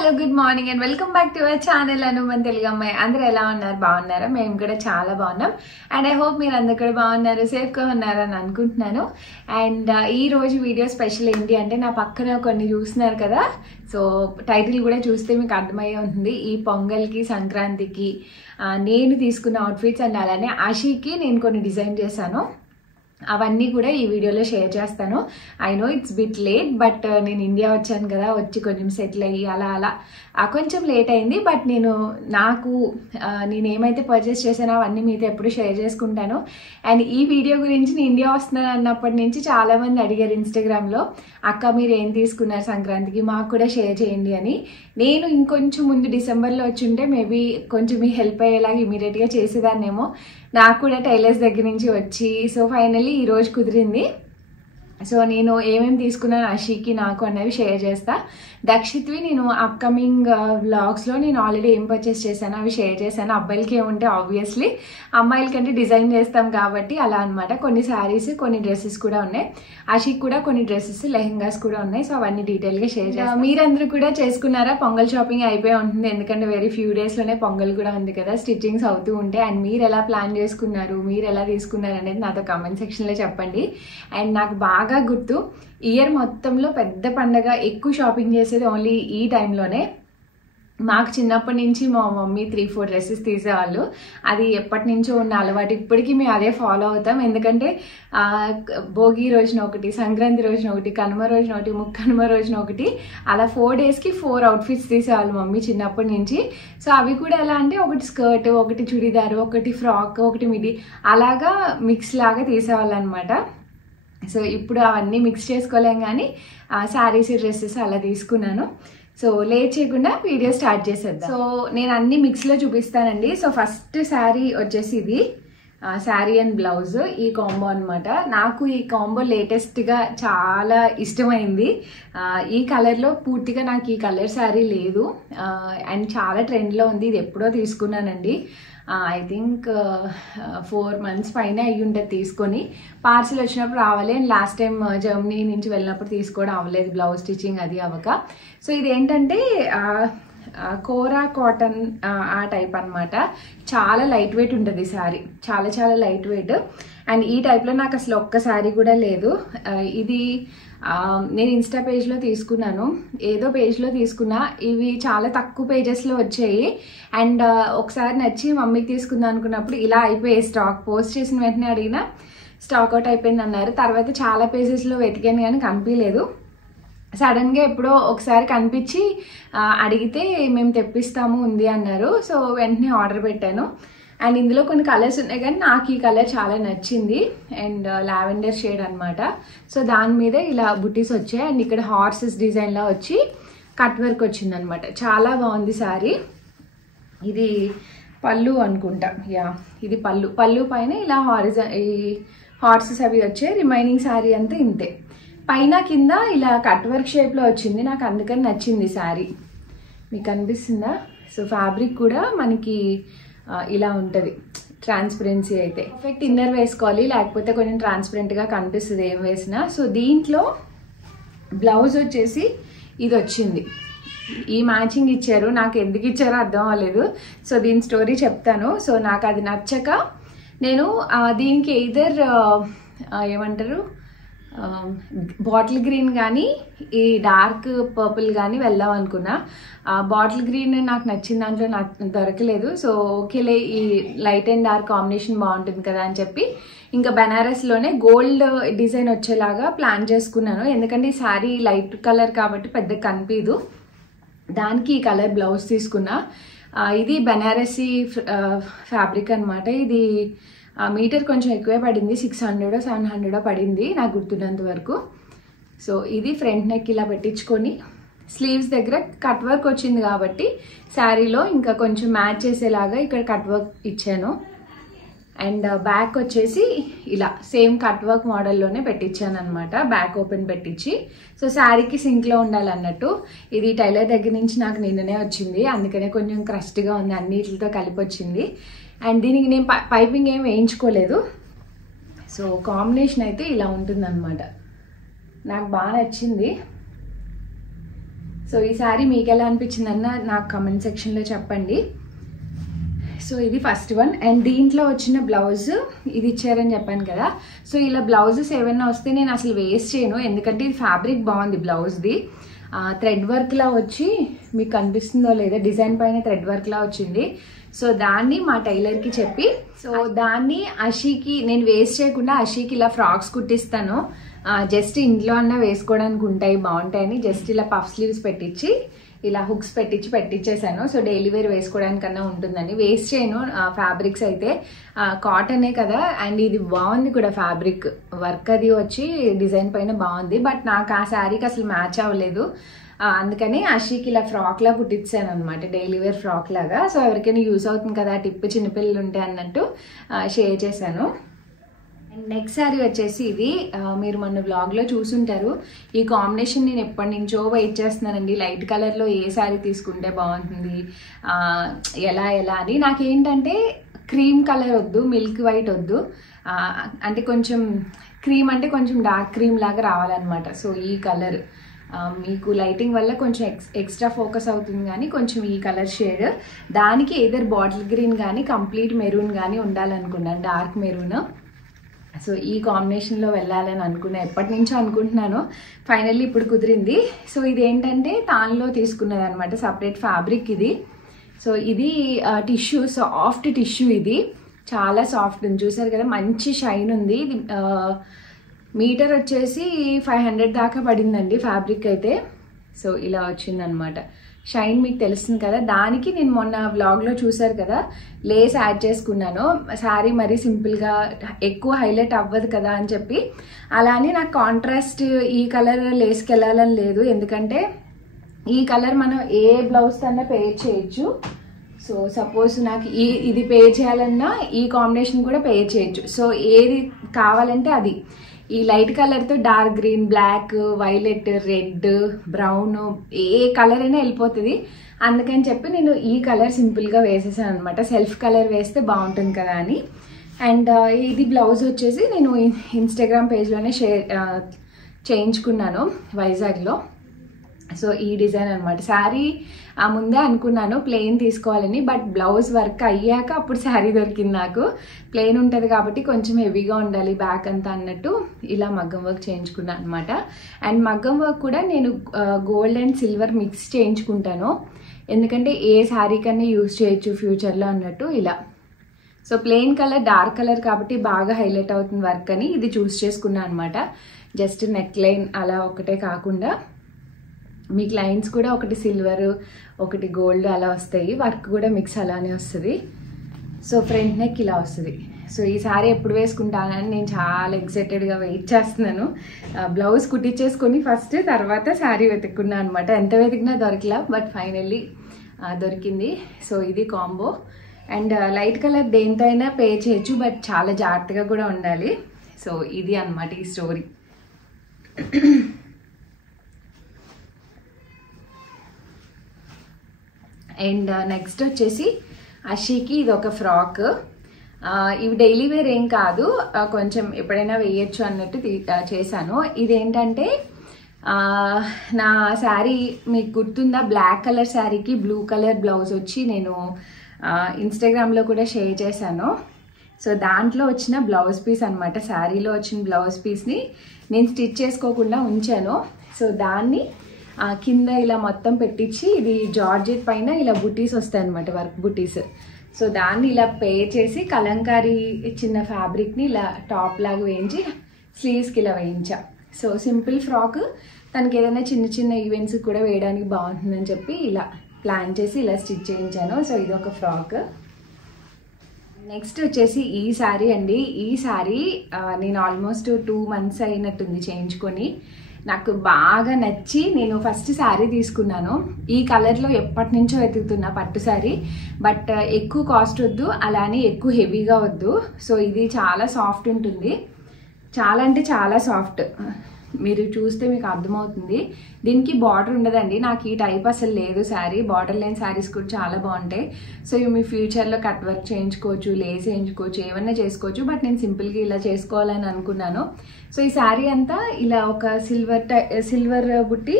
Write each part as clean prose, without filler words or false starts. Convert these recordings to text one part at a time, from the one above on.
Hello good morning and welcome back to our channel Anuman Telugu అమ్మాయి. అందరూ ఎలా ఉన్నారు? బాగున్నారా? మేము కూడా చాలా బాగున్నాం అండ్ ఐ హోప్ మీరు అందరు కూడా బాగున్నారు, సేఫ్గా ఉన్నారని అనుకుంటున్నాను. అండ్ ఈ రోజు వీడియో స్పెషల్ ఏంటి అంటే, నా పక్కన కొన్ని చూస్తున్నారు కదా, సో టైటిల్ కూడా చూస్తే మీకు అర్థమయ్యే ఉంటుంది. ఈ పొంగల్కి సంక్రాంతికి నేను తీసుకున్న అవుట్ఫిట్స్ అండ్ అలానే ఆషీకి నేను కొన్ని డిజైన్ చేశాను. అవన్నీ కూడా ఈ వీడియోలో షేర్ చేస్తాను. I know it's bit late, but నేను ఇండియా వచ్చాను కదా, వచ్చి కొంచెం సెటిల్ అయ్యి అలా కొంచెం లేట్ అయింది. బట్ నేను ఏమైతే పర్చేస్ చేశానో అవన్నీ మీతో ఎప్పుడు షేర్ చేసుకుంటాను. అండ్ ఈ వీడియో గురించి నేను ఇండియా వస్తున్నాను అన్నప్పటి నుంచి చాలామంది అడిగారు ఇన్స్టాగ్రామ్లో, అక్క మీరు ఏం తీసుకున్నారు సంక్రాంతికి, మాకు కూడా షేర్ చేయండి అని. నేను ఇంకొంచెం ముందు డిసెంబర్లో వచ్చి ఉంటే మేబీ కొంచెం మీ హెల్ప్ అయ్యేలాగా ఇమీడియట్గా చేసేదాన్నేమో. నాకు కూడా టైలర్స్ దగ్గర నుంచి వచ్చి సో ఫైనల్లీ ఈరోజు కుదిరింది. సో నేను ఏమేమి తీసుకున్నాను ఆషీకి నాకు అనేవి షేర్ చేస్తా. దక్షిత్వి నేను అప్కమింగ్ వ్లాగ్స్లో నేను ఆల్రెడీ ఏం పర్చేస్ చేశాను అవి షేర్ చేశాను. అబ్బాయిలకి ఏముంటే ఆబ్వియస్లీ, అమ్మాయిలకంటే డిజైన్ చేస్తాం కాబట్టి అలా అనమాట. కొన్ని శారీస్, కొన్ని డ్రెస్సెస్ కూడా ఉన్నాయి. ఆషీకి కూడా కొన్ని డ్రెస్సెస్, లెహెంగాస్ కూడా ఉన్నాయి. సో అవన్నీ డీటెయిల్గా షేర్ చేస్తాను. మీరందరూ కూడా చేసుకున్నారా? పొంగల్ షాపింగ్ అయిపోయి ఉంటుంది, ఎందుకంటే వెరీ ఫ్యూ డేస్లోనే పొంగల్ కూడా ఉంది కదా, స్టిచ్చింగ్స్ అవుతూ ఉంటాయి. అండ్ మీరు ఎలా ప్లాన్ చేసుకున్నారు, మీరు ఎలా తీసుకున్నారు అనేది నాతో కామెంట్ సెక్షన్లో చెప్పండి. అండ్ నాకు బాగా గుర్తు, ఇయర్ మొత్తంలో పెద్ద పండగ ఎక్కువ షాపింగ్ చేసేది ఓన్లీ ఈ టైంలోనే. మాకు చిన్నప్పటి నుంచి మా మమ్మీ 3-4 డ్రెస్సెస్ తీసేవాళ్ళు. అది ఎప్పటి నుంచో ఉన్న అలవాటు, ఇప్పటికీ మేము అదే ఫాలో అవుతాం. ఎందుకంటే భోగి రోజున ఒకటి, సంక్రాంతి రోజున ఒకటి, కనుమ రోజున ఒకటి, ముక్కనుమ రోజున ఒకటి, అలా 4 డేస్కి 4 అవుట్ఫిట్స్ తీసేవాళ్ళు మమ్మీ చిన్నప్పటి నుంచి. సో అవి కూడా ఎలా అంటే, ఒకటి స్కర్ట్, ఒకటి చుడిదారు, ఒకటి ఫ్రాక్, ఒకటి మిడి, అలాగా మిక్స్ లాగా తీసేవాళ్ళు అనమాట. సో ఇప్పుడు అవన్నీ మిక్స్ చేసుకోలేం, కానీ శారీస్, డ్రెస్సెస్ అలా తీసుకున్నాను. సో లేట్ చేయకుండా వీడియో స్టార్ట్ చేసేద్దాం. సో నేను అన్ని మిక్స్లో చూపిస్తానండి. సో ఫస్ట్ శారీ వచ్చేసి ఇది శారీ అండ్ బ్లౌజ్, ఈ కాంబో అనమాట. నాకు ఈ కాంబో లేటెస్ట్గా చాలా ఇష్టమైంది. ఈ కలర్లో పూర్తిగా నాకు ఈ కలర్ శారీ లేదు అండ్ చాలా ట్రెండ్లో ఉంది. ఇది ఎప్పుడో తీసుకున్నానండి, ఐ థింక్ 4 months పైన అయ్యి ఉంటుంది తీసుకొని. పార్సిల్ వచ్చినప్పుడు రావాలి, అండ్ లాస్ట్ టైం జర్మనీ నుంచి వెళ్ళినప్పుడు తీసుకోవడం అవ్వలేదు, బ్లౌజ్ స్టిచ్చింగ్ అది అవ్వక. సో ఇదేంటంటే కోరా కాటన్ ఆ టైప్ అనమాట. చాలా లైట్ వెయిట్ ఉంటుంది శారీ, చాలా లైట్ వెయిట్. అండ్ ఈ టైప్లో నాకు అసలు ఒక్క శారీ కూడా లేదు. ఇది నేను ఇన్స్టా పేజ్లో తీసుకున్నాను, ఏదో పేజ్లో తీసుకున్నా. ఇవి చాలా తక్కువ పేజెస్లో వచ్చాయి. అండ్ ఒకసారి నచ్చి మమ్మీకి తీసుకుందాం అనుకున్నప్పుడు ఇలా అయిపోయాయి స్టాక్. పోస్ట్ చేసిన వెంటనే అడిగినా స్టాక్ అవుట్ అయిపోయింది అన్నారు. తర్వాత చాలా పేజెస్లో వెతికాను కానీ కనిపించలేదు. సడన్గా ఎప్పుడో ఒకసారి కనిపించి అడిగితే మేము తెప్పిస్తాము ఉంది అన్నారు. సో వెంటనే ఆర్డర్ పెట్టాను. అండ్ ఇందులో కొన్ని కలర్స్ ఉన్నాయి, కానీ నాకు ఈ కలర్ చాలా నచ్చింది. అండ్ లావెండర్ షేడ్ అనమాట. సో దాని మీద ఇలా బుటీస్ వచ్చాయి. అండ్ ఇక్కడ హార్సెస్ డిజైన్లా వచ్చి కట్ వర్క్ వచ్చింది అనమాట. చాలా బాగుంది శారీ. ఇది పళ్ళు అనుకుంటా, యా ఇది పళ్ళు పైన ఇలా ఈ హార్సెస్ అవి వచ్చాయి. రిమైనింగ్ శారీ అంతా ఇంతే. పైన కింద ఇలా కట్ వర్క్ షేప్లో వచ్చింది, నాకు అందుకని నచ్చింది శారీ. మీకు అనిపిస్తుందా? సో ఫ్యాబ్రిక్ కూడా మనకి ఇలా ఉంటుంది, ట్రాన్స్పరెన్సీ అయితే. పర్ఫెక్ట్ ఇన్నర్ వేసుకోవాలి, లేకపోతే కొంచెం ట్రాన్స్పరెంట్గా కనిపిస్తుంది ఏం వేసినా. సో దీంట్లో బ్లౌజ్ వచ్చేసి ఇది వచ్చింది, ఈ మ్యాచింగ్ ఇచ్చారు. నాకు ఎందుకు ఇచ్చారో అర్థం అవ్వలేదు. సో దీని స్టోరీ చెప్తాను. సో నాకు అది నచ్చక నేను దీనికి ఎయిదర్ ఏమంటారు, బాటిల్ గ్రీన్ కానీ ఈ డార్క్ పర్పుల్ కానీ వెళ్దాం అనుకున్నా. బాటిల్ గ్రీన్ నాకు నచ్చిన దాంట్లో నాకు దొరకలేదు. సో ఓకేలే, ఈ లైట్ అండ్ డార్క్ కాంబినేషన్ బాగుంటుంది కదా అని చెప్పి ఇంకా బెనారస్లోనే గోల్డ్ డిజైన్ వచ్చేలాగా ప్లాన్ చేసుకున్నాను. ఎందుకంటే ఈ శారీ లైట్ కలర్ కాబట్టి పెద్ద కనిపించదు, దానికి ఈ కలర్ బ్లౌజ్ తీసుకున్నా. ఇది బెనారసీ ఫ్యాబ్రిక్ అనమాట. ఇది మీటర్ కొంచెం ఎక్కువే పడింది, 600-700 పడింది నాకు గుర్తున్నంత వరకు. సో ఇది ఫ్రంట్ నెక్ ఇలా పెట్టించుకొని స్లీవ్స్ దగ్గర కట్ వర్క్ వచ్చింది కాబట్టి శారీలో ఇంకా కొంచెం మ్యాచ్ చేసేలాగా ఇక్కడ కట్ వర్క్ ఇచ్చాను. అండ్ బ్యాక్ వచ్చేసి ఇలా సేమ్ కట్ వర్క్ మోడల్లోనే పెట్టించాను అనమాట, బ్యాక్ ఓపెన్ పెట్టించి. సో శారీకి సింక్లో ఉండాలన్నట్టు. ఇది టైలర్ దగ్గర నుంచి నాకు నిన్ననే వచ్చింది, అందుకనే కొంచెం క్రస్ట్గా ఉంది, అన్నిటితో కలిపి వచ్చింది. అండ్ దీనికి నేను పైపింగ్ ఏం వేయించుకోలేదు. సో కాంబినేషన్ అయితే ఇలా ఉంటుందన్నమాట, నాకు బాగా నచ్చింది. సో ఈ శారీ మీకు ఎలా అనిపించిందన్న నాకు కమెంట్ సెక్షన్లో చెప్పండి. సో ఇది ఫస్ట్ వన్. అండ్ దీంట్లో వచ్చిన బ్లౌజ్ ఇది ఇచ్చారని చెప్పాను కదా. సో ఇలా బ్లౌజెస్ ఏమైనా వస్తే నేను అసలు వేస్ట్ చేయను, ఎందుకంటే ఇది ఫ్యాబ్రిక్ బాగుంది. బ్లౌజ్ది థ్రెడ్ వర్క్లా వచ్చి మీకు కనిపిస్తుందో లేదో, డిజైన్ పైన థ్రెడ్ వర్క్లా వచ్చింది. సో దాన్ని మా టైలర్కి చెప్పి, సో దాన్ని అషీకి నేను వేస్ట్ చేయకుండా అషీకి ఇలా ఫ్రాక్స్ కుట్టిస్తాను. జస్ట్ ఇంట్లో అన్నా వేసుకోవడానికి ఉంటాయి, బాగుంటాయని జస్ట్ ఇలా పఫ్ స్లీవ్స్ పెట్టించి ఇలా హుక్స్ పెట్టించేసాను. సో డైలీ వేర్ వేసుకోవడానికన్నా ఉంటుందని వేస్ట్ చేయను. ఫ్యాబ్రిక్స్ అయితే కాటనే కదా, అండ్ ఇది బాగుంది కూడా ఫ్యాబ్రిక్ వర్క్ అది వచ్చి డిజైన్ పైన బాగుంది. బట్ నాకు ఆ శారీకి అసలు మ్యాచ్ అవ్వలేదు, అందుకని అషీకి ఇలా ఫ్రాక్ లా కుట్టించాను అనమాట, డైలీ వేర్ ఫ్రాక్ లాగా. సో ఎవరికైనా యూస్ అవుతుంది కదా టిప్, చిన్నపిల్లలు ఉంటాయి అన్నట్టు షేర్ చేశాను. అండ్ నెక్స్ట్ శారీ వచ్చేసి ఇది మీరు మొన్న వ్లాగ్లో చూసుంటారు. ఈ కాంబినేషన్ నేను ఎప్పటి నుంచో వెయిట్ చేస్తున్నానండి, లైట్ కలర్లో ఏ శారీ తీసుకుంటే బాగుంటుంది ఎలా అని. నాకేంటంటే క్రీమ్ కలర్ వద్దు, మిల్క్ వైట్ వద్దు, అంటే కొంచెం క్రీమ్ అంటే కొంచెం డార్క్ క్రీమ్ లాగా రావాలన్నమాట. సో ఈ కలర్ మీకు లైటింగ్ వల్ల కొంచెం ఎక్స్ట్రా ఫోకస్ అవుతుంది, కానీ కొంచెం ఈ కలర్ షేడ్ దానికి ఏదర్ బాటిల్ గ్రీన్ కానీ కంప్లీట్ మెరూన్ కానీ ఉండాలనుకున్నాను, డార్క్ మెరూన్. సో ఈ కాంబినేషన్లో వెళ్ళాలని అనుకున్నా, ఎప్పటి నుంచో అనుకుంటున్నాను, ఫైనల్లీ ఇప్పుడు కుదిరింది. సో ఇది ఏంటంటే తాన్లో తీసుకున్నది అనమాట, సపరేట్ ఫ్యాబ్రిక్ ఇది. సో ఇది టిష్యూ, సాఫ్ట్ టిష్యూ, ఇది చాలా సాఫ్ట్ ఉంది, చూసారు కదా మంచి షైన్ ఉంది. ఇది మీటర్ వచ్చేసి 500 దాకా పడిందండి ఫ్యాబ్రిక్ అయితే. సో ఇలా వచ్చిందనమాట, షైన్ మీకు తెలుస్తుంది కదా. దానికి నేను మొన్న వ్లాగ్లో చూసారు కదా లేస్ యాడ్ చేసుకున్నాను. శారీ మరీ సింపుల్గా ఎక్కువ హైలైట్ అవ్వదు కదా అని చెప్పి, అలానే నాకు కాంట్రాస్ట్ ఈ కలర్ లేస్కి వెళ్ళాలని లేదు, ఎందుకంటే ఈ కలర్ మనం ఏ బ్లౌజ్ కన్నా పేర్ చేయొచ్చు. సో సపోజ్ నాకు ఇది పేర్ చేయాలన్నా ఈ కాంబినేషన్ కూడా పేర్ చేయొచ్చు. సో ఏది కావాలంటే అది, ఈ లైట్ కలర్తో dark green, black, violet, red, brown ఏ కలర్ అయినా వెళ్ళిపోతుంది. అందుకని చెప్పి నేను ఈ కలర్ సింపుల్గా వేసేసాను అనమాట, సెల్ఫ్ కలర్ వేస్తే బాగుంటుంది కదా అని. అండ్ ఇది బ్లౌజ్ వచ్చేసి నేను ఇన్స్టాగ్రామ్ పేజ్లోనే చేయించుకున్నాను వైజాగ్లో. సో ఈ డిజైన్ అనమాట. శారీ ముందే అనుకున్నాను ప్లెయిన్ తీసుకోవాలని, బట్ బ్లౌజ్ వర్క్ అయ్యాక అప్పుడు శారీ దొరికింది నాకు. ప్లెయిన్ ఉంటుంది కాబట్టి కొంచెం హెవీగా ఉండాలి బ్యాక్ అంతా అన్నట్టు ఇలా మగ్గం వర్క్ చేయించుకున్నాను అనమాట. అండ్ మగ్గం వర్క్ కూడా నేను గోల్డ్ అండ్ సిల్వర్ మిక్స్ చేయించుకుంటాను, ఎందుకంటే ఏ శారీ కన్నా యూజ్ చేయొచ్చు ఫ్యూచర్లో అన్నట్టు ఇలా. So plain colour dark colour కాబట్టి బాగా హైలైట్ అవుతుంది వర్క్ అని ఇది చూస్ చేసుకున్నాను అనమాట. జస్ట్ నెక్ లైన్ అలా ఒకటే కాకుండా మీకు లైన్స్ కూడా ఒకటి సిల్వర్ ఒకటి గోల్డ్ అలా వస్తాయి, వర్క్ కూడా మిక్స్ అలానే వస్తుంది. సో ఫ్రంట్ నెక్ ఇలా వస్తుంది. సో ఈ సారీ ఎప్పుడు వేసుకుంటానని నేను చాలా ఎక్సైటెడ్గా వెయిట్ చేస్తున్నాను. బ్లౌజ్ కుట్టించేసుకొని ఫస్ట్, తర్వాత శారీ వెతుక్కున్నాను అనమాట. ఎంత వెతికినా దొరికలా, బట్ ఫైనల్లీ దొరికింది. సో ఇది కాంబో. అండ్ లైట్ కలర్ దేంతో అయినా పే చేయొచ్చు, బట్ చాలా జాగ్రత్తగా కూడా ఉండాలి. సో ఇది అన్నమాట ఈ స్టోరీ. అండ్ నెక్స్ట్ వచ్చేసి అషీకి ఇది ఒక ఫ్రాక్. ఇవి డైలీ వేర్ ఏం కాదు, కొంచెం ఎప్పుడైనా వేయచ్చు అన్నట్టు చేశాను. ఇదేంటంటే నా శారీ మీకు గుర్తుందా, బ్లాక్ కలర్ శారీకి బ్లూ కలర్ బ్లౌజ్ వచ్చి నేను ఇన్స్టాగ్రామ్లో కూడా షేర్ చేశాను. సో దాంట్లో వచ్చిన బ్లౌజ్ పీస్ అనమాట, శారీలో వచ్చిన బ్లౌజ్ పీస్ని నేను స్టిచ్ చేసుకోకుండా ఉంచాను. సో దాన్ని కింద ఇలా మొత్తం పెట్టించి, ఇది జార్జెట్ పైన ఇలా బుటీస్ వస్తాయి అనమాట, వర్క్ బుటీస్. సో దాన్ని ఇలా పే చేసి కలంకారీ చిన్న ఫ్యాబ్రిక్ని ఇలా టాప్ లాగా వేయించి స్లీవ్స్కి ఇలా వేయించా. సో సింపుల్ ఫ్రాక్, తనకి ఏదైనా చిన్న చిన్న ఈవెంట్స్ కూడా వేయడానికి బాగుంటుందని చెప్పి ఇలా ప్లాన్ చేసి ఇలా స్టిచ్ చేయించాను. సో ఇది ఒక ఫ్రాక్. నెక్స్ట్ వచ్చేసి ఈ శారీ అండి. ఈ శారీ నేను ఆల్మోస్ట్ 2 months అయినట్టుంది చేయించుకొని. నాకు బాగా నచ్చి నేను ఫస్ట్ శారీ తీసుకున్నాను. ఈ కలర్లో ఎప్పటి నుంచో వెతుకుతున్నా పట్టు శారీ, బట్ ఎక్కువ కాస్ట్ వద్దు, అలానే ఎక్కువ హెవీగా వద్దు. సో ఇది చాలా సాఫ్ట్ ఉంటుంది, చాలా అంటే చాలా సాఫ్ట్. మీరు చూస్తే మీకు అర్థమవుతుంది. దీనికి బార్డర్ ఉండదండి, నాకు ఈ టైప్ అసలు లేదు శారీ. బార్డర్ లేని శారీస్ కూడా చాలా బాగుంటాయి. సో ఇవి మీ ఫ్యూచర్లో కట్ వర్క్ చేయించుకోవచ్చు, లేస్ చేయించుకోవచ్చు, ఏమన్నా చేసుకోవచ్చు. బట్ నేను సింపుల్గా ఇలా చేసుకోవాలని అనుకున్నాను. సో ఈ శారీ అంతా ఇలా ఒక సిల్వర్ బుట్టి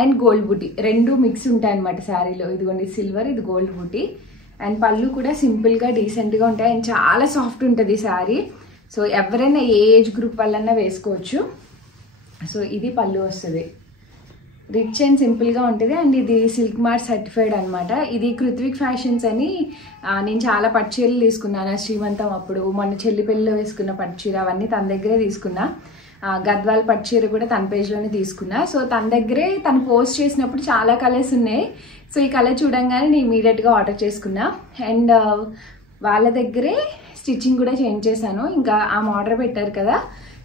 అండ్ గోల్డ్ బూటీ రెండు మిక్స్ ఉంటాయి అనమాట శారీలో. ఇదిగోండి సిల్వర్, ఇది గోల్డ్ బూటీ. అండ్ పళ్ళు కూడా సింపుల్గా డీసెంట్గా ఉంటాయి అండ్ చాలా సాఫ్ట్ ఉంటుంది శారీ. సో ఎవరైనా ఏ ఏజ్ గ్రూప్ వాళ్ళన్నా వేసుకోవచ్చు. సో ఇది పళ్ళు వస్తుంది, రిచ్ అండ్ సింపుల్గా ఉంటుంది. అండ్ ఇది సిల్క్ మార్క్ సర్టిఫైడ్ అనమాట. ఇది కృత్విక్ ఫ్యాషన్స్ అని నేను చాలా పట్టుచీరలు తీసుకున్నాను శ్రీమంతం అప్పుడు. మొన్న చెల్లి పెళ్ళిలో వేసుకున్న పట్టుచీర అవన్నీ తన దగ్గరే తీసుకున్నా. గద్వాల్ పట్టుచీర కూడా తన పేజ్లోనే తీసుకున్నా. సో తన దగ్గరే తను పోస్ట్ చేసినప్పుడు చాలా కలర్స్ ఉన్నాయి. సో ఈ కలర్ చూడంగానే నేను ఇమీడియట్గా ఆర్డర్ చేసుకున్నా. అండ్ వాళ్ళ దగ్గరే స్టిచ్చింగ్ కూడా చేంజ్ చేశాను. ఇంకా ఆమె ఆర్డర్ పెట్టారు కదా,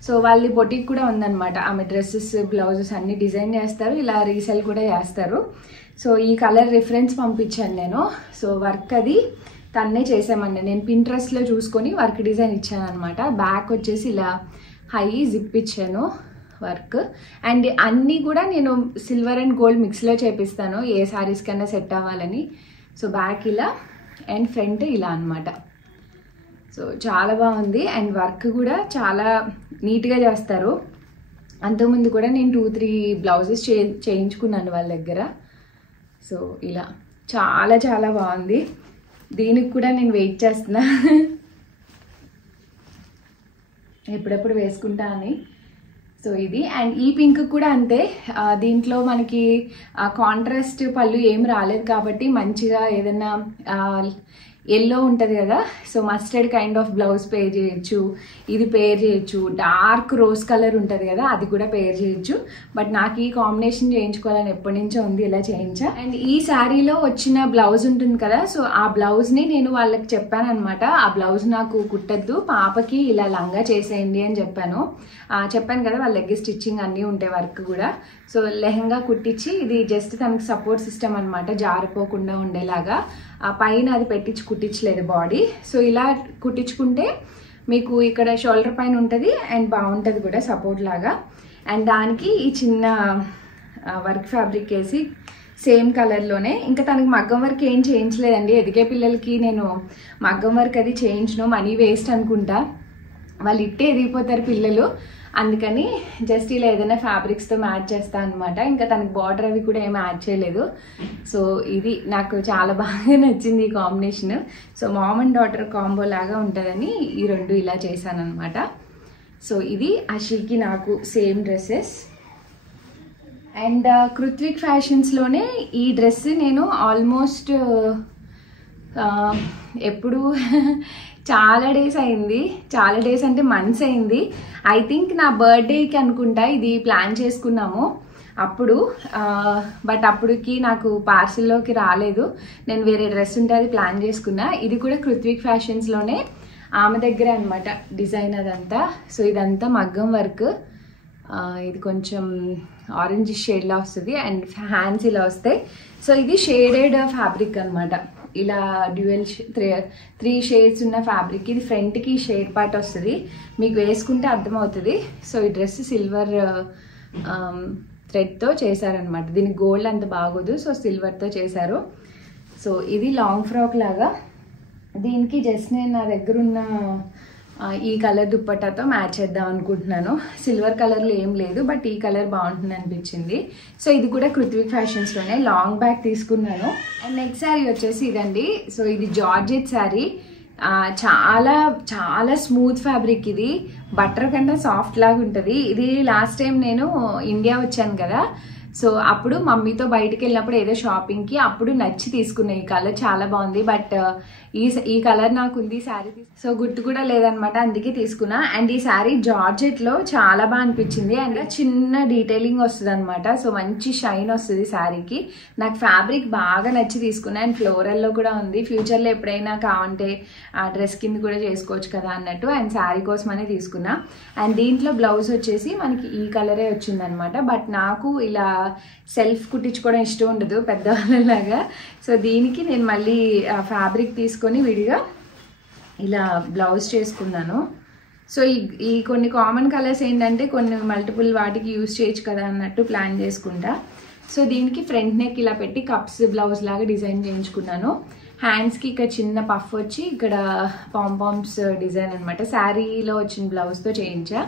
సో వాళ్ళ బొటిక్ కూడా ఉందన్నమాట. ఆమె డ్రెస్సెస్, బ్లౌజెస్ అన్ని డిజైన్ చేస్తారు, ఇలా రీసెల్ కూడా చేస్తారు. సో ఈ కలర్ రిఫరెన్స్ పంపించాను నేను. సో వర్క్ అది తన్నే చేసామన్నా. నేను పింట్రెస్ట్లో చూసుకొని వర్క్ డిజైన్ ఇచ్చాను అనమాట. బ్యాక్ వచ్చేసి ఇలా హై జిప్ ఇచ్చాను వర్క్. అండ్ అన్నీ కూడా నేను సిల్వర్ అండ్ గోల్డ్ మిక్స్లో చేపిస్తాను ఏ శారీస్ కన్నా సెట్ అవ్వాలని. సో బ్యాక్ ఇలా అండ్ ఫ్రంట్ ఇలా అనమాట. సో చాలా బాగుంది అండ్ వర్క్ కూడా చాలా నీట్గా చేస్తారు. అంతకుముందు కూడా నేను 2-3 బ్లౌజెస్ చేయించుకున్నాను వాళ్ళ దగ్గర. సో ఇలా చాలా చాలా బాగుంది. దీనికి కూడా నేను వెయిట్ చేస్తున్నా ఎప్పుడెప్పుడు వేసుకుంటా అని. సో ఇది అండ్ ఈ పింక్ కూడా అంతే. దీంట్లో మనకి కాంట్రాస్ట్ పళ్ళు ఏం రాలేదు కాబట్టి మంచిగా ఏదైనా ఎల్లో ఉంటుంది కదా, so mustard kind of blouse పేర్ చేయొచ్చు, ఇది పేర్ చేయొచ్చు. డార్క్ రోజ్ కలర్ ఉంటుంది కదా, అది కూడా పేర్ చేయొచ్చు. బట్ నాకు ఈ కాంబినేషన్ చేయించుకోవాలని ఎప్పటి నుంచో ఉంది, ఇలా చేయించా. అండ్ ఈ శారీలో వచ్చిన బ్లౌజ్ ఉంటుంది కదా, సో ఆ బ్లౌజ్ని నేను వాళ్ళకి చెప్పాను అనమాట. ఆ బ్లౌజ్ నాకు కుట్టద్దు, పాపకి ఇలా లంగా చేసేయండి అని చెప్పాను. చెప్పాను కదా వాళ్ళ దగ్గర స్టిచ్చింగ్ అన్నీ ఉంటాయి, వర్క్ కూడా. సో లెహంగా కుట్టించి ఇది జస్ట్ తనకి సపోర్ట్ సిస్టమ్ అనమాట, జారిపోకుండా ఉండేలాగా. ఆ పైన అది పెట్టించి కుట్టించలేదు బాడీ. సో ఇలా కుట్టించుకుంటే మీకు ఇక్కడ షోల్డర్ పైన ఉంటుంది అండ్ బాగుంటుంది కూడా సపోర్ట్ లాగా. అండ్ దానికి ఈ చిన్న వర్క్ ఫ్యాబ్రిక్ వేసి సేమ్ కలర్లోనే. ఇంకా తనకి మగ్గం వర్క్ ఏం చేయించలేదండి. ఎదిగే పిల్లలకి నేను మగ్గం వర్క్ అది చేయించను, మనీ వేస్ట్ అనుకుంటా. వాళ్ళు ఇట్టే ఎదిగిపోతారు పిల్లలు, అందుకని జస్ట్ ఇలా ఏదైనా ఫ్యాబ్రిక్స్తో మ్యాచ్ చేస్తాను అనమాట. ఇంకా తనకి బార్డర్ అవి కూడా ఏమి యాడ్ చేయలేదు. సో ఇది నాకు చాలా బాగా నచ్చింది ఈ combination. So mom and daughter combo లాగా ఉంటుందని ఈ రెండు ఇలా చేశాను అనమాట. సో ఇది అషీకి నాకు సేమ్ డ్రెస్సెస్. అండ్ కృత్విక్ ఫ్యాషన్స్లోనే ఈ డ్రెస్ నేను ఆల్మోస్ట్ ఎప్పుడు చాలా డేస్ అయింది, చాలా డేస్ అంటే మంత్స్ అయింది. ఐ థింక్ నా బర్త్డేకి అనుకుంటా ఇది ప్లాన్ చేసుకున్నాము అప్పుడు. బట్ అప్పటికి నాకు పార్సిల్లోకి రాలేదు, నేను వేరే డ్రెస్ ఉంటే అది ప్లాన్ చేసుకున్నా. ఇది కూడా కృత్విక్ ఫ్యాషన్స్లోనే ఆమె దగ్గర అనమాట డిజైన్ అదంతా. సో ఇదంతా మగ్గం వర్క్. ఇది కొంచెం ఆరెంజ్ షేడ్లా వస్తుంది అండ్ హ్యాండ్స్ ఇలా వస్తాయి. సో ఇది షేడెడ్ ఫ్యాబ్రిక్ అనమాట, ఇలా డ్యూయల్ 3 షేడ్స్ ఉన్న ఫ్యాబ్రిక్. ఇది ఫ్రంట్కి షేడ్ పార్ట్ వస్తుంది, మీకు వేసుకుంటే అర్థమవుతుంది. సో ఈ డ్రెస్ సిల్వర్ థ్రెడ్తో చేశారనమాట. దీనికి గోల్డ్ అంత బాగోదు, సో సిల్వర్తో చేశారు. సో ఇది లాంగ్ ఫ్రాక్ లాగా. దీనికి జస్ట్ నేను నా దగ్గర ఉన్న ఈ కలర్ దుప్పటాతో మ్యాచ్ చేద్దాం అనుకుంటున్నాను. సిల్వర్ కలర్లో ఏం లేదు, బట్ ఈ కలర్ బాగుంటుంది అనిపించింది. సో ఇది కూడా కృత్విక్ ఫ్యాషన్స్లోనే లాంగ్ బ్యాగ్ తీసుకున్నాను. అండ్ నెక్స్ట్ శారీ వచ్చేసి ఇదండి. సో ఇది జార్జెట్ శారీ. చాలా చాలా స్మూత్ ఫ్యాబ్రిక్, ఇది బటర్ కన్నా సాఫ్ట్ లాగా ఉంటుంది. ఇది లాస్ట్ టైం నేను ఇండియా వచ్చాను కదా, సో అప్పుడు మమ్మీతో బయటకు వెళ్ళినప్పుడు ఏదో షాపింగ్కి అప్పుడు నచ్చి తీసుకున్నా. ఈ కలర్ చాలా బాగుంది, బట్ ఈ కలర్ నాకు ఉంది శారీ, సో గుర్తు కూడా లేదనమాట, అందుకే తీసుకున్నా. అండ్ ఈ శారీ జార్జెట్లో చాలా బాగా అనిపించింది. అండ్ చిన్న డీటెయిలింగ్ వస్తుంది అనమాట, సో మంచి షైన్ వస్తుంది శారీకి. నాకు ఫ్యాబ్రిక్ బాగా నచ్చి తీసుకున్నా. అండ్ ఫ్లోరల్లో కూడా ఉంది, ఫ్యూచర్లో ఎప్పుడైనా కావాలంటే డ్రెస్ కింద కూడా చేసుకోవచ్చు కదా అన్నట్టు. అండ్ శారీ కోసమనే తీసుకున్నా. అండ్ దీంట్లో బ్లౌజ్ వచ్చేసి మనకి ఈ కలరే వచ్చిందనమాట. బట్ నాకు ఇలా సెల్ఫ్ కుట్టించుకోవడం ఇష్టం ఉండదు పెద్దవాళ్ళలాగా. సో దీనికి నేను మళ్ళీ ఫ్యాబ్రిక్ తీసుకొని విడిగా ఇలా బ్లౌజ్ చేసుకున్నాను. సో ఈ కొన్ని కామన్ కలర్స్ ఏంటంటే కొన్ని మల్టిపుల్ వాటికి యూజ్ చేయొచ్చు కదా అన్నట్టు ప్లాన్ చేసుకుంటా. సో దీనికి ఫ్రంట్ నెక్ ఇలా పెట్టి కప్స్ బ్లౌజ్ లాగా డిజైన్ చేయించుకున్నాను. హ్యాండ్స్కి ఇక్కడ చిన్న పఫ్ వచ్చి ఇక్కడ పాంపామ్స్ డిజైన్ అనమాట, శారీలో వచ్చిన బ్లౌజ్తో చేయించా.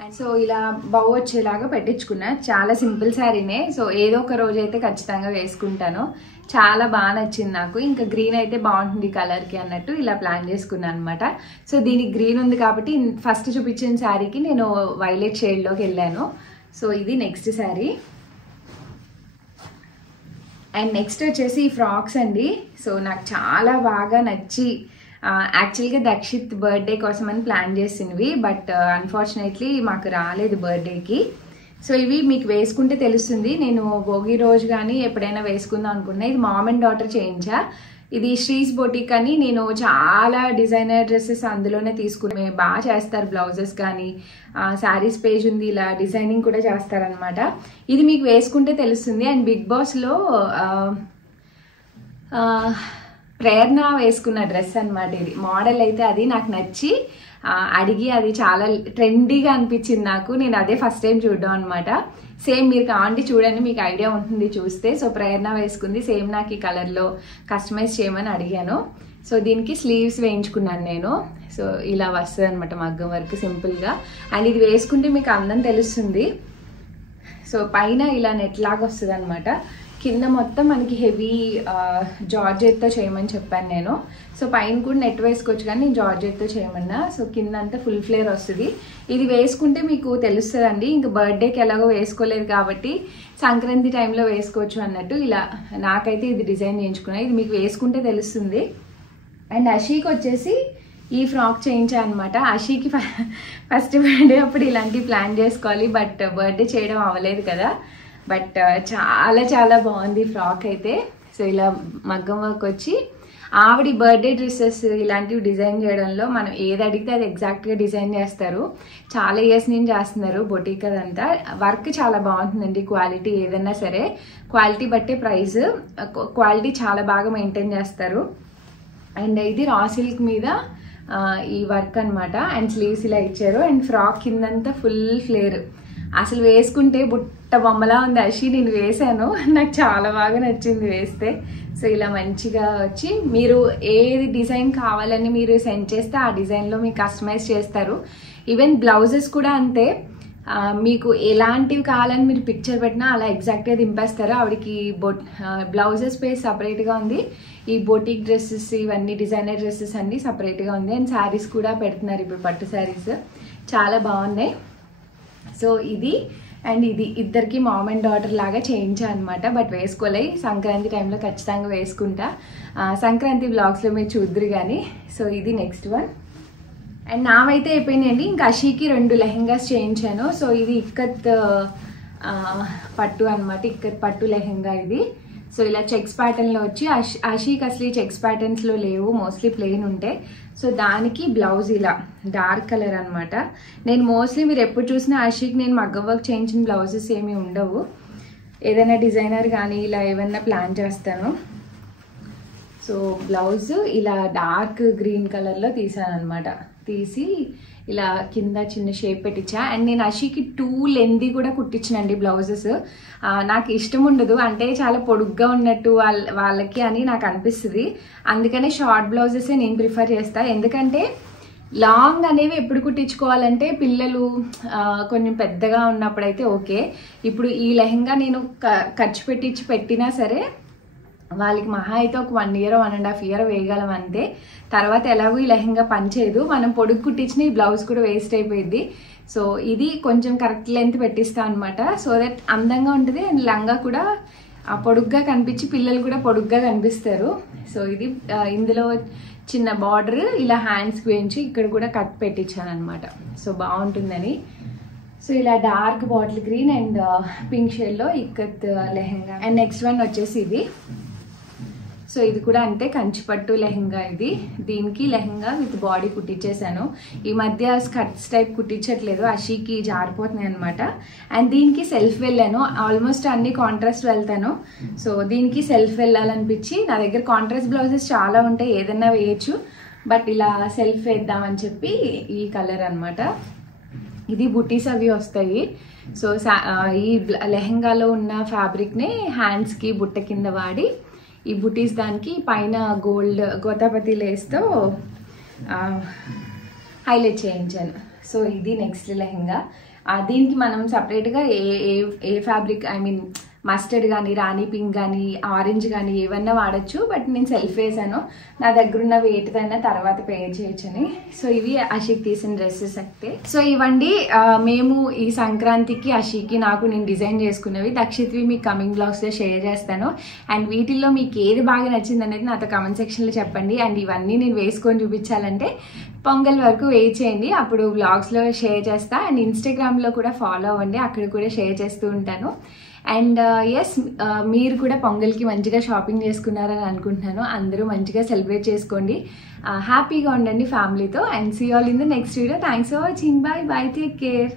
అండ్ సో ఇలా బౌ వచ్చేలాగా పెట్టించుకున్నా. చాలా సింపుల్ శారీనే, సో ఏదో ఒక రోజు అయితే ఖచ్చితంగా వేసుకుంటాను. చాలా బాగా నచ్చింది నాకు. ఇంకా గ్రీన్ అయితే బాగుంటుంది కలర్కి అన్నట్టు ఇలా ప్లాన్ చేసుకున్నాను అనమాట. సో దీనికి గ్రీన్ ఉంది కాబట్టి ఫస్ట్ చూపించిన శారీకి నేను వైలెట్ షేడ్లోకి వెళ్ళాను. సో ఇది నెక్స్ట్ శారీ. అండ్ నెక్స్ట్ వచ్చేసి ఈ ఫ్రాక్స్ అండి. సో నాకు చాలా బాగా నచ్చి యాక్చువల్గా దక్షిత్ బర్త్డే కోసం అని ప్లాన్ చేసినవి, బట్ అన్ఫార్చునేట్లీ మాకు రాలేదు బర్త్డేకి. సో ఇవి మీకు వేసుకుంటే తెలుస్తుంది. నేను భోగి రోజు కానీ ఎప్పుడైనా వేసుకుందాం అనుకున్నా. ఇది మామ్ అండ్ డాటర్ చేయించా. ఇది శ్రీస్ బొటిక్ అని, నేను చాలా డిజైనర్ డ్రెస్సెస్ అందులోనే తీసుకుని బాగా చేస్తారు. బ్లౌజెస్ కానీ శారీస్ పేజ్ ఉంది, ఇలా డిజైనింగ్ కూడా చేస్తారనమాట. ఇది మీకు వేసుకుంటే తెలుస్తుంది. అండ్ బిగ్ బాస్లో ప్రేరణ వేసుకున్న డ్రెస్ అనమాట. ఇది మోడల్ అయితే అది నాకు నచ్చి అడిగి అది చాలా ట్రెండీగా అనిపించింది నాకు. నేను అదే ఫస్ట్ టైం చూడడం అనమాట. సేమ్ మీరు కావండి చూడండి, మీకు ఐడియా ఉంటుంది చూస్తే. సో ప్రేరణ వేసుకుంది సేమ్ నాకు ఈ కలర్లో కస్టమైజ్ చేయమని అడిగాను. సో దీనికి స్లీవ్స్ వేయించుకున్నాను నేను. సో ఇలా వస్తుంది అనమాట మగ్గం వర్క్ సింపుల్గా. అండ్ ఇది వేసుకుంటే మీకు అందం తెలుస్తుంది. సో పైన ఇలా నెట్ లాగా వస్తుంది అనమాట. కింద మొత్తం మనకి హెవీ జార్జెట్తో చేయమని చెప్పాను నేను. సో పైన కూడా నెట్ వేసుకోవచ్చు కానీ నేను జార్జెట్తో చేయమన్నా. సో కింద అంతా ఫుల్ ఫ్లేర్ వస్తుంది. ఇది వేసుకుంటే మీకు తెలుస్తుందండి. ఇంకా బర్త్డేకి ఎలాగో వేసుకోలేదు కాబట్టి సంక్రాంతి టైంలో వేసుకోవచ్చు అన్నట్టు ఇలా నాకైతే ఇది డిజైన్ చేయించుకున్నా. ఇది మీకు వేసుకుంటే తెలుస్తుంది. అండ్ అషీకి వచ్చేసి ఈ ఫ్రాక్ చేయించా అనమాట. అషీకి ఫస్ట్ బర్త్డే అప్పుడు ఇలాంటివి ప్లాన్ చేసుకోవాలి, బట్ బర్త్డే చేయడం అవ్వలేదు కదా. బట్ చాలా చాలా బాగుంది ఫ్రాక్ అయితే. సో ఇలా మగ్గం వర్క్ వచ్చి ఆవిడ బర్త్డే డ్రెస్సెస్ ఇలాంటివి డిజైన్ చేయడంలో మనం ఏది అడిగితే అది ఎగ్జాక్ట్గా డిజైన్ చేస్తారు. చాలా ఇయర్స్ నుంచి చేస్తున్నారు బొటిక్ అదంతా. వర్క్ చాలా బాగుంటుందండి. క్వాలిటీ ఏదైనా సరే క్వాలిటీ బట్టే ప్రైస్. క్వాలిటీ చాలా బాగా మెయింటైన్ చేస్తారు. అండ్ ఇది రా సిల్క్ మీద ఈ వర్క్ అనమాట. అండ్ స్లీవ్స్ ఇలా ఇచ్చారు. అండ్ ఫ్రాక్ కిందంతా ఫుల్ ఫ్లేర్. అసలు వేసుకుంటే బుట్ట బొమ్మలా ఉంది. అషి నేను వేసాను, నాకు చాలా బాగా నచ్చింది వేస్తే. సో ఇలా మంచిగా వచ్చి మీరు ఏది డిజైన్ కావాలని మీరు సెండ్ చేస్తే ఆ డిజైన్లో మీకు కస్టమైజ్ చేస్తారు. ఈవెన్ బ్లౌజెస్ కూడా అంతే. మీకు ఎలాంటివి కావాలని మీరు పిక్చర్ పెట్టినా అలా ఎగ్జాక్ట్గా దింపేస్తారు. ఆవిడకి బ్లౌజెస్ పేజ్ సపరేట్గా ఉంది. ఈ బొటిక్ డ్రెస్సెస్ ఇవన్నీ డిజైనర్ డ్రెస్సెస్ అన్నీ సపరేట్గా ఉంది. అండ్ శారీస్ కూడా పెడుతున్నారు ఇప్పుడు, పట్టు శారీస్ చాలా బాగున్నాయి. సో ఇది అండ్ ఇది ఇద్దరికి మామ్ అండ్ డాటర్ లాగా చేయించా అనమాట. బట్ వేసుకోలే. సంక్రాంతి టైంలో ఖచ్చితంగా వేసుకుంటా. సంక్రాంతి బ్లాగ్స్లో మీరు చూద్దరు కానీ. సో ఇది నెక్స్ట్ వన్. అండ్ నావైతే అయిపోయినాయండి. ఇంకా అషీకి 2 లెహెంగాస్ చేయించాను. సో ఇది ఇక్కత్ పట్టు అనమాట. ఇక్కత్ పట్టు లెహెంగా ఇది. సో ఇలా చెక్స్ ప్యాటర్న్లో వచ్చి అషీకి అసలు ఈ చెక్స్ ప్యాటర్న్స్లో లేవు, మోస్ట్లీ ప్లెయిన్ ఉంటాయి. సో దానికి బ్లౌజ్ ఇలా డార్క్ కలర్ అనమాట. నేను మోస్ట్లీ మీరు ఎప్పుడు చూసినా అషీకి నేను మగ్గం వర్క్ చేయించిన బ్లౌజెస్ ఏమీ ఉండవు. ఏదైనా డిజైనర్ కానీ ఇలా ఏమైనా ప్లాన్ చేస్తాను. సో బ్లౌజ్ ఇలా డార్క్ గ్రీన్ కలర్లో తీసాను అనమాట. తీసి ఇలా కింద చిన్న షేప్ పెట్టించా. అండ్ నేను అషీకి 2 లెంతీ కూడా కుట్టించినండి బ్లౌజెస్. నాకు ఇష్టం ఉండదు, అంటే చాలా పొడుగ్గా ఉన్నట్టు వాళ్ళకి అని నాకు అనిపిస్తుంది. అందుకనే షార్ట్ బ్లౌజెసే నేను ప్రిఫర్ చేస్తా. ఎందుకంటే లాంగ్ అనేవి ఎప్పుడు కుట్టించుకోవాలంటే పిల్లలు కొంచెం పెద్దగా ఉన్నప్పుడైతే ఓకే. ఇప్పుడు ఈ లెహంగా నేను ఖర్చు పెట్టినా సరే వాళ్ళకి మహా అయితే ఒక 1 year 1.5 year వేయగలం అంతే. తర్వాత ఎలాగో ఈ లెహంగా పనిచేయదు. మనం పొడుగు కుట్టించిన ఈ బ్లౌజ్ కూడా వేస్ట్ అయిపోయింది. సో ఇది కొంచెం కరెక్ట్ లెంత్ పెట్టిస్తా అనమాట. సో దట్ అందంగా ఉంటుంది. అండ్ లంగా కూడా పొడుగ్గా కనిపించి పిల్లలు కూడా పొడుగ్గా కనిపిస్తారు. సో ఇది ఇందులో చిన్న బార్డర్ ఇలా హ్యాండ్స్కి వేయించి ఇక్కడ కూడా కట్ పెట్టించాను అనమాట. సో బాగుంటుందని. సో ఇలా dark bottle green and pink షేడ్లో ikat lehenga. And next one వచ్చేసి ఇది. సో ఇది కూడా అంతే, కంచిపట్టు లెహంగా ఇది. దీనికి లెహంగా విత్ బాడీ కుట్టించేసాను. ఈ మధ్య స్కర్ట్స్ టైప్ కుట్టించట్లేదు, అషీకి జారిపోతున్నాయి అనమాట. అండ్ దీనికి సెల్ఫ్ వెళ్ళాను. ఆల్మోస్ట్ అన్ని కాంట్రాస్ట్ వెళ్తాను. సో దీనికి సెల్ఫ్ వెళ్ళాలనిపించి, నా దగ్గర కాంట్రాస్ట్ బ్లౌజెస్ చాలా ఉంటాయి, ఏదన్నా వేయచ్చు. బట్ ఇలా సెల్ఫ్ వేద్దామని చెప్పి ఈ కలర్ అనమాట. ఇది బుటీస్ అవి వస్తాయి. సో ఈ లెహంగాలో ఉన్న ఫ్యాబ్రిక్ని హ్యాండ్స్కి బుట్ట కింద వాడి ఈ బుటీస్ దానికి పైన గోల్డ్ గోతాపతి లేస్తో హైలైట్ చేయించాను. సో ఇది నెక్స్ట్ లెహంగా. దీనికి మనం సపరేట్గా ఏ ఏ ఏ ఫ్యాబ్రిక్ ఐ మీన్ మస్టర్డ్ కానీ రాణి పింక్ కానీ ఆరెంజ్ కానీ ఏవన్నా వాడచ్చు. బట్ నేను సెల్ఫ్ వేసాను, నా దగ్గర ఉన్న వెయిట్దైనా తర్వాత పేర్ చేయొచ్చని. సో ఇవి అషిక్ తీసిన డ్రెస్సెస్ అయితే. సో ఇవండి మేము ఈ సంక్రాంతికి అషిక్కి నాకు నేను డిజైన్ చేసుకున్నవి. దక్షిత్వి మీకు కమింగ్ బ్లాగ్స్లో షేర్ చేస్తాను. అండ్ వీటిల్లో మీకు ఏది బాగా నచ్చింది అనేది నాతో కమెంట్ సెక్షన్లో చెప్పండి. అండ్ ఇవన్నీ నేను వేసుకొని చూపించాలంటే పొంగల్ వరకు వెయిట్ చేయండి, అప్పుడు వ్లాగ్స్లో షేర్ చేస్తా. అండ్ ఇన్స్టాగ్రామ్లో కూడా ఫాలో అవ్వండి, అక్కడ కూడా షేర్ చేస్తూ ఉంటాను. అండ్ ఎస్, మీరు కూడా పొంగల్కి మంచిగా షాపింగ్ చేసుకున్నారని అనుకుంటున్నాను. అందరూ మంచిగా సెలబ్రేట్ చేసుకోండి, హ్యాపీగా ఉండండి ఫ్యామిలీతో. And see all in the next video. Thanks for watching. Bye bye, take care.